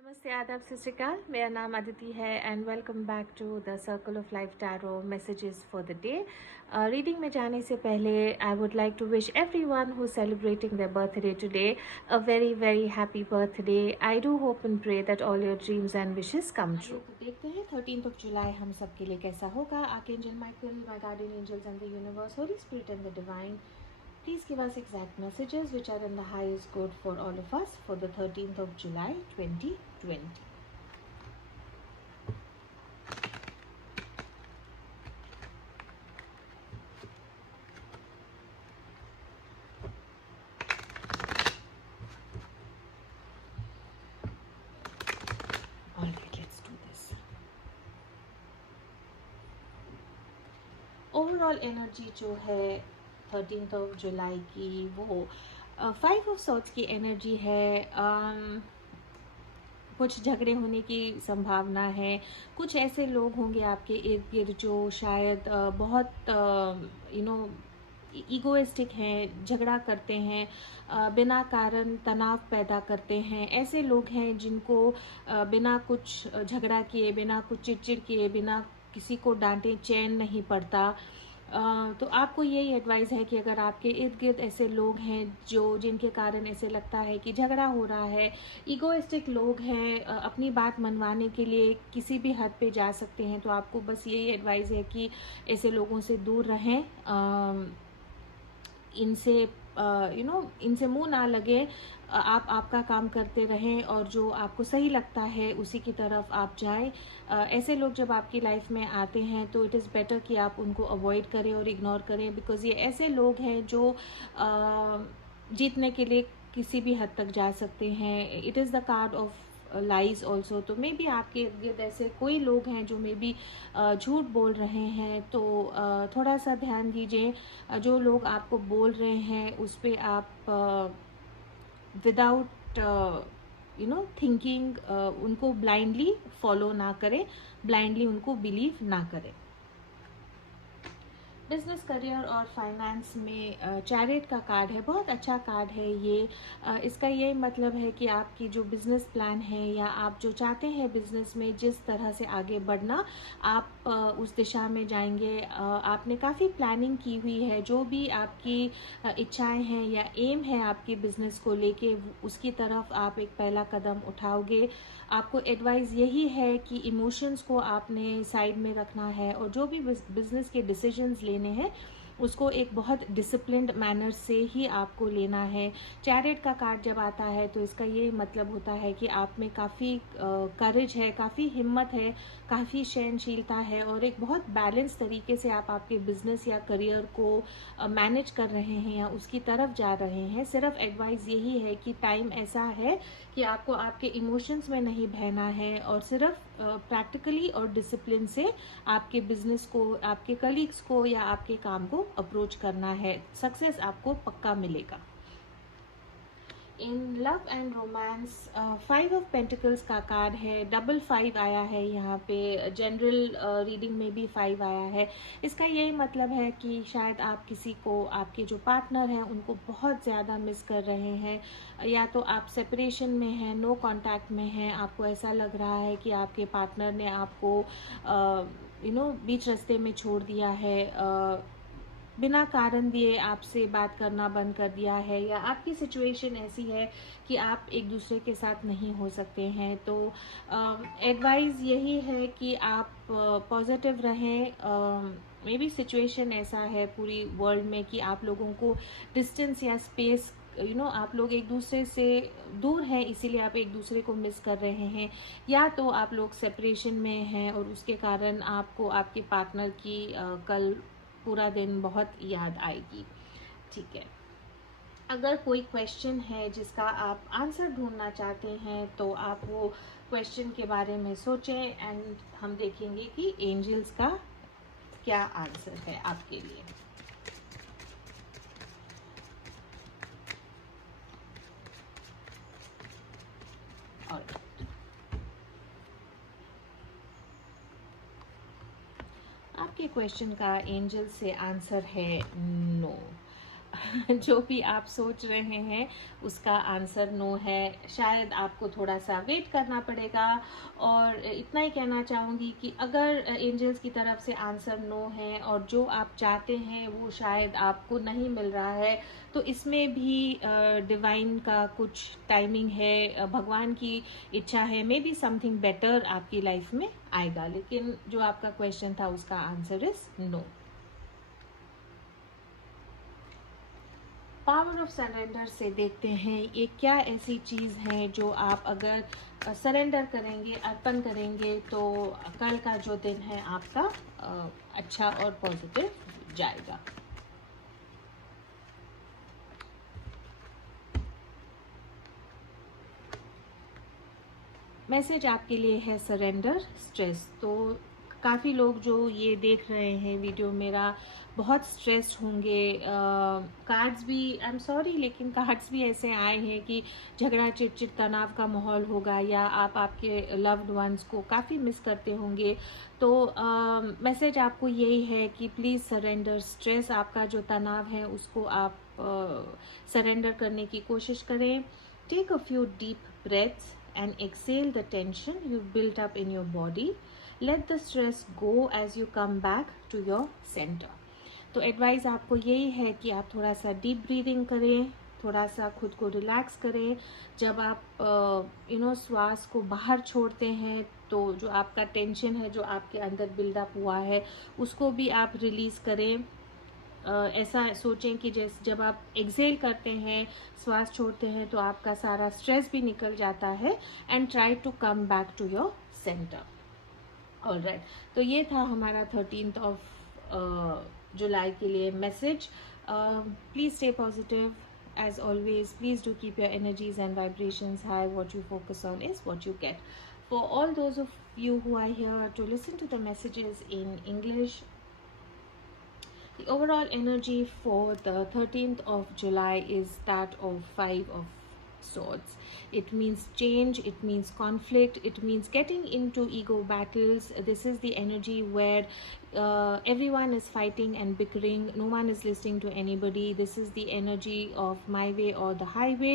नमस्ते, आदाब, सत श्री अकाल। मेरा नाम अदिति है and welcome back to the circle of life tarot messages for the day. Reading में जाने से पहले I would like to wish everyone who celebrating their birthday today a very very happy birthday. I do hope and pray that all your dreams and wishes come true. तो देखते हैं 13th जुलाई हम सबके लिए कैसा होगा। Archangel Michael, my guardian angels and the universe, holy spirit and the divine, please give us exact messages which are in the highest good for all of us for the 13th of July 2020. Alright, let's do this. Overall energy जो है 13th of जुलाई की वो 5 of sorts की energy है। कुछ झगड़े होने की संभावना है। कुछ ऐसे लोग होंगे आपके इर्द गिर्द जो शायद बहुत ईगोइस्टिक हैं, झगड़ा करते हैं, बिना कारण तनाव पैदा करते हैं। ऐसे लोग हैं जिनको बिना कुछ झगड़ा किए, बिना कुछ चिड़चिड़ किए, बिना किसी को डांटे चैन नहीं पड़ता। तो आपको यही एडवाइस है कि अगर आपके इर्द गिर्द ऐसे लोग हैं जो जिनके कारण ऐसे लगता है कि झगड़ा हो रहा है, ईगोइस्टिक लोग हैं, अपनी बात मनवाने के लिए किसी भी हद पे जा सकते हैं, तो आपको बस यही एडवाइस है कि ऐसे लोगों से दूर रहें। इनसे इनसे मुंह ना लगे। आप आपका काम करते रहें और जो आपको सही लगता है उसी की तरफ आप जाएं। ऐसे लोग जब आपकी लाइफ में आते हैं तो इट इज़ बेटर कि आप उनको अवॉइड करें और इग्नोर करें, बिकॉज ये ऐसे लोग हैं जो जीतने के लिए किसी भी हद तक जा सकते हैं। It is the card of lies also. तो मे बी आपके इर्द गिर्द ऐसे कोई लोग हैं जो मे बी झूठ बोल रहे हैं, तो थोड़ा सा ध्यान दीजिए। जो लोग आपको बोल रहे हैं उस पर आप विदाउट थिंकिंग उनको ब्लाइंडली फॉलो ना करें, ब्लाइंडली उनको बिलीव ना करें। बिजनेस, करियर और फाइनेंस में चैरियट का कार्ड है। बहुत अच्छा कार्ड है ये। इसका ये मतलब है कि आपकी जो बिजनेस प्लान है या आप जो चाहते हैं बिजनेस में जिस तरह से आगे बढ़ना, आप उस दिशा में जाएंगे। आपने काफ़ी प्लानिंग की हुई है। जो भी आपकी इच्छाएं हैं या एम है आपकी बिजनेस को लेके, उसकी तरफ आप एक पहला कदम उठाओगे। आपको एडवाइस यही है कि इमोशंस को आपने साइड में रखना है और जो भी बिजनेस के डिसीजंस लेने हैं उसको एक बहुत डिसिप्लिन्ड मैनर से ही आपको लेना है। चैरियट का कार्ड जब आता है तो इसका ये मतलब होता है कि आप में काफ़ी करेज है, काफ़ी हिम्मत है, काफ़ी सहनशीलता है और एक बहुत बैलेंस तरीके से आप आपके बिजनेस या करियर को मैनेज कर रहे हैं या उसकी तरफ जा रहे हैं। सिर्फ एडवाइस यही है कि टाइम ऐसा है कि आपको आपके इमोशंस में नहीं बहना है और सिर्फ प्रैक्टिकली और डिसिप्लिन से आपके बिजनेस को, आपके कलीग्स को या आपके काम को अप्रोच करना है। सक्सेस आपको पक्का मिलेगा। In love and romance 5 of pentacles का कार्ड है। डबल 5 आया है यहाँ पे। जनरल रीडिंग में भी 5 आया है। इसका यही मतलब है कि शायद आप किसी को, आपके जो पार्टनर हैं उनको बहुत ज़्यादा मिस कर रहे हैं, या तो आप सेपरेशन में हैं, नो कांटेक्ट में हैं। आपको ऐसा लग रहा है कि आपके पार्टनर ने आपको बीच रास्ते में छोड़ दिया है, बिना कारण दिए आपसे बात करना बंद कर दिया है, या आपकी सिचुएशन ऐसी है कि आप एक दूसरे के साथ नहीं हो सकते हैं। तो एडवाइस यही है कि आप पॉजिटिव रहें। मे बी सिचुएशन ऐसा है पूरी वर्ल्ड में कि आप लोगों को डिस्टेंस या स्पेस, आप लोग एक दूसरे से दूर हैं, इसीलिए आप एक दूसरे को मिस कर रहे हैं, या तो आप लोग सेपरेशन में हैं और उसके कारण आपको आपके पार्टनर की कल पूरा दिन बहुत याद आएगी। ठीक है। अगर कोई क्वेश्चन है जिसका आप आंसर ढूंढना चाहते हैं तो आप वो क्वेश्चन के बारे में सोचें एंड हम देखेंगे कि एंजल्स का क्या आंसर है आपके लिए। और आपके क्वेश्चन का एंजल से आंसर है नो। जो भी आप सोच रहे हैं उसका आंसर नो है। शायद आपको थोड़ा सा वेट करना पड़ेगा। और इतना ही कहना चाहूँगी कि अगर एंजल्स की तरफ से आंसर नो है और जो आप चाहते हैं वो शायद आपको नहीं मिल रहा है, तो इसमें भी डिवाइन का कुछ टाइमिंग है, भगवान की इच्छा है, मे बी समथिंग बेटर आपकी लाइफ में आएगा। लेकिन जो आपका क्वेश्चन था उसका answer is no. Power of surrender से देखते हैं ये क्या ऐसी चीज़ है जो आप अगर सरेंडर करेंगे, अर्पण करेंगे, तो कल का जो दिन है आपका अच्छा और पॉजिटिव जाएगा। मैसेज आपके लिए है सरेंडर स्ट्रेस। तो काफ़ी लोग जो ये देख रहे हैं वीडियो मेरा बहुत स्ट्रेस्ड होंगे। कार्ड्स भी, आई एम सॉरी, लेकिन कार्ड्स भी ऐसे आए हैं कि झगड़ा, चिड़चिड़, तनाव का माहौल होगा, या आप आपके लव्ड वंस को काफ़ी मिस करते होंगे। तो मैसेज आपको यही है कि प्लीज़ सरेंडर स्ट्रेस। आपका जो तनाव है उसको आप सरेंडर करने की कोशिश करें। Take a few deep breaths and exhale the tension you've built up in your body. Let the stress go as you come back to your center. तो एडवाइस आपको यही है कि आप थोड़ा सा डीप ब्रीदिंग करें, थोड़ा सा खुद को रिलैक्स करें। जब आप श्वास को बाहर छोड़ते हैं तो जो आपका टेंशन है, जो आपके अंदर बिल्डअप हुआ है, उसको भी आप रिलीज़ करें। ऐसा सोचें कि जब आप एक्सेल करते हैं, श्वास छोड़ते हैं, तो आपका सारा स्ट्रेस भी निकल जाता है। And try to come back to your centre. Alright, तो ये था हमारा 13th ऑफ जुलाई के लिए मैसेज। Please stay positive as always. Please do keep your energies and vibrations high. What you focus on is what you get. For all those of you who are here to listen to the messages in English, the overall energy for the 13th of July is that of 5 of Swords. It means change, it means conflict, it means getting into ego battles. This is the energy where everyone is fighting and bickering. No one is listening to anybody. This is the energy of my way or the highway.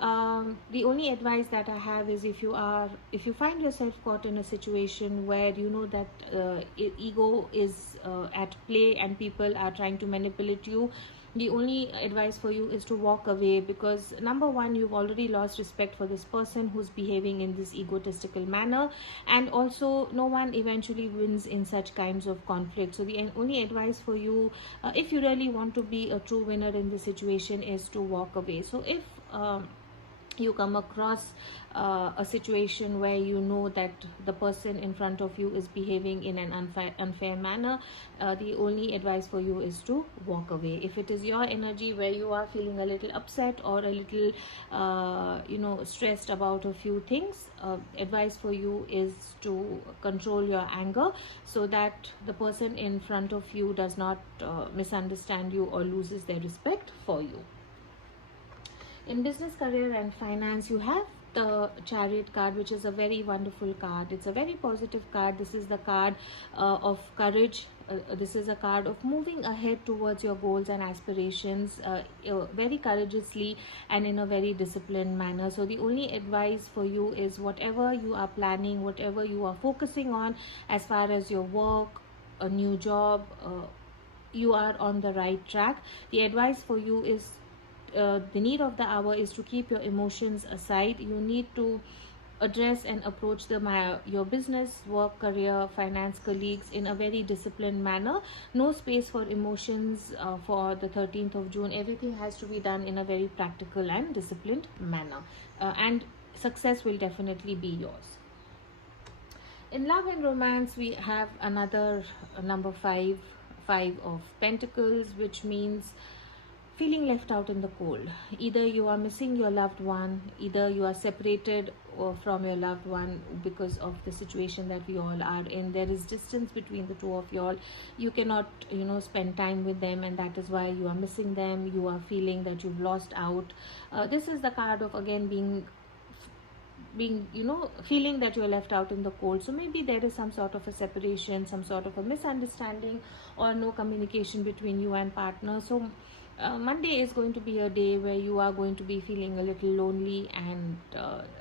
The only advice that I have is if you find yourself caught in a situation where you know that ego is at play and people are trying to manipulate you, the only advice for you is to walk away, because number one, you've already lost respect for this person who's behaving in this egotistical manner, and also no one eventually wins in such kinds of conflict. So the only advice for you, if you really want to be a true winner in this situation, is to walk away. So if you come across a situation where you know that the person in front of you is behaving in an unfair manner, the only advice for you is to walk away. If it is your energy where you are feeling a little upset or a little stressed about a few things, advice for you is to control your anger so that the person in front of you does not misunderstand you or loses their respect for you. In business, career and finance, you have the Chariot card, which is a very wonderful card. It's a very positive card. This is the card of courage. This is a card of moving ahead towards your goals and aspirations very courageously and in a very disciplined manner. So the only advice for you is whatever you are planning, whatever you are focusing on as far as your work, a new job, you are on the right track. The advice for you is the need of the hour is to keep your emotions aside. You need to address and approach your business, work, career, finance, colleagues in a very disciplined manner. No space for emotions for the 13th of June. Everything has to be done in a very practical and disciplined manner, and success will definitely be yours. In love and romance, we have another number 5 of Pentacles, which means feeling left out in the cold. Either you are missing your loved one, either you are separated from your loved one because of the situation that we all are in. There is distance between the two of y'all. You cannot spend time with them, and that is why you are missing them. You are feeling that you've lost out. This is the card of again being feeling that you're left out in the cold. So maybe there is some sort of a separation, some sort of a misunderstanding, or no communication between you and partner. So Monday is going to be a day where you are going to be feeling a little lonely and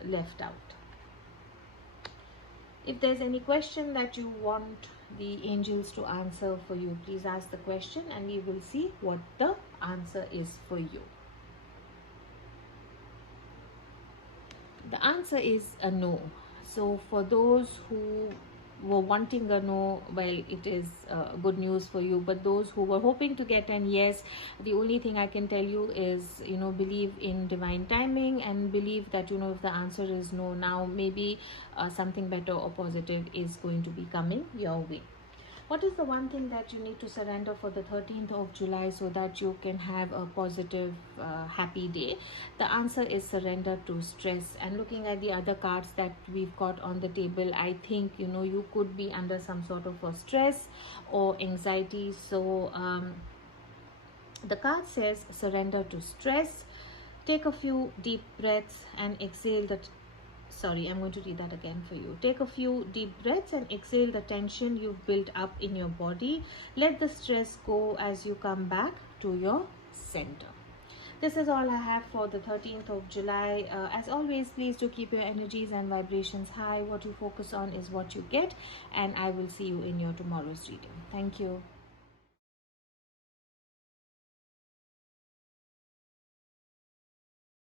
left out. If there's any question that you want the angels to answer for you, please ask the question and we will see what the answer is for you. The answer is a no. So for those who were wanting a no, well, it is good news for you. But those who were hoping to get an yes, the only thing I can tell you is, believe in divine timing and believe that, if the answer is no now, maybe something better or positive is going to be coming your way. What is the one thing that you need to surrender for the 13th of July so that you can have a positive, happy day? The answer is surrender to stress. And looking at the other cards that we've got on the table, I think, you could be under some sort of a stress or anxiety. So the card says surrender to stress. Take a few deep breaths and exhale the I'm going to read that again for you. Take a few deep breaths and exhale the tension you've built up in your body. Let the stress go as you come back to your center. This is all I have for the 13th of July. As always, please do keep your energies and vibrations high. What you focus on is what you get. And I will see you in your tomorrow's reading. Thank you.